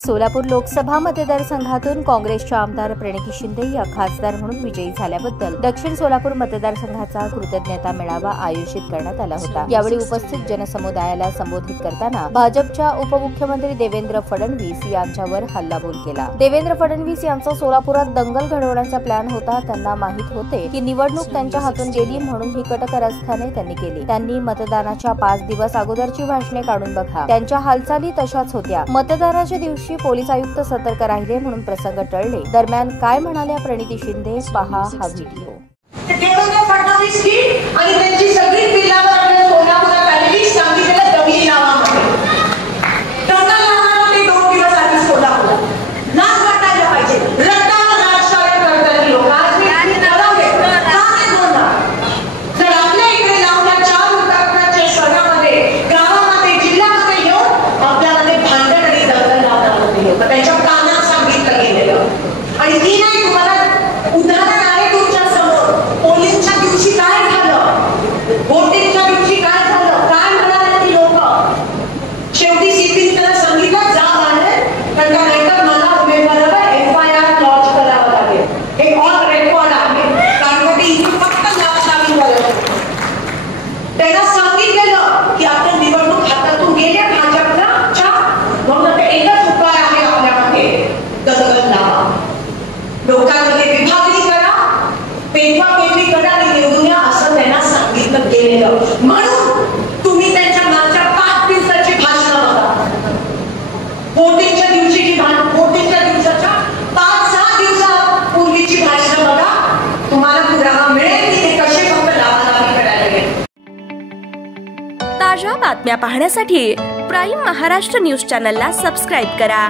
सोलापूर लोकसभा मतदारसंघातून काँग्रेसच्या आमदार प्रणिती शिंदे या खासदार म्हणून विजयी झाल्याबद्दल दक्षिण सोलापूर मतदारसंघाचा कृतज्ञता मेळावा आयोजित करण्यात आला होता। यावेळी उपस्थित जनसमुदायाला संबोधित करताना भाजपच्या उपमुख्यमंत्री देवेंद्र फडणवीस यांच्यावर हल्लाबोल केला। देवेंद्र फडणवीस यांचा सोलापुरात दंगल घडवण्याचा प्लॅन होता। त्यांना माहित होते की निवडणूक त्यांच्या हातून गेली, म्हणून ही कटकारस्थाने त्यांनी केली। त्यांनी मतदानाच्या 5 दिवस अगोदरची भाषणे काढून बघा, त्यांच्या हालचाली तशाच होत्या। मतदानाच्या दिवशी पोलीस आयुक्त सतर्क राहिले म्हणून प्रसंग टळले। दरम्यान काय म्हणाल्या प्रणिती शिंदे, पहा हा व्हिडिओ। देवेंद्र फडणवीस की आणि त्यांची सगळी पिल्लावर आपल्या सोलापुरात आलेली सांगितलेलं दंगली नावामध्ये दंगल नावामध्ये 2 दिवस आधी सोलापुरात लाज वाटायला पाहिजे। रक्तावर राजकारण करतात लोक। आज मी ठरवले का नाही बोलणार, जर आपल्या इकडे लावल्या 4 उतारण्याच्या शहरामध्ये, गावामध्ये, जिल्ह्यामध्ये येऊन आपल्यामध्ये भांडण आणि दंगल लावणार होते लोक। त्यांच्या कानात सांगितलं गेलेलं आणि ती नाही तुम्हाला उदाहरण आहे तुमच्या समोर। पोलिंगच्या दिवशी काय झालं, वोटिंगच्या दिवशी काय झालं, काय म्हणाले ती लोक। शेवटी सीपीने त्याला सांगितलं जा बाहेर, कारण का नाहीतर मला उमेदवाराला FIR लॉन्च करावं लागेल। हे ऑन रेकॉर्ड आहे, कारण का ती फक्त नावासाठी बोलत। त्याला सांगितलेलं की आता निवडणूक हातातून गेल्या भाजपच्या, म्हणून ते एकच उपाय आहे आपल्यामध्ये, दंगल लावा, लोकांमध्ये विभागणी करा, पेटवापेटवी करा आणि निवडून या, असं त्यांना सांगितलं गेलेलं। म्हणून तुम्ही त्यांच्या मागच्या 5 दिवसाची भाषणं बघा, वोटिंगच्या दिवशीची वोटिंगच्या दिवसाच्या 5-6 दिवसापूर्वीची भाषणं बघा, तुम्हाला पुरावा मिळेल की ते कसे फक्त लावालावी करायला गेले। ताज्या बातम्या पाहण्यासाठी प्राईम महाराष्ट्र न्यूज चॅनलला सबस्क्राईब करा।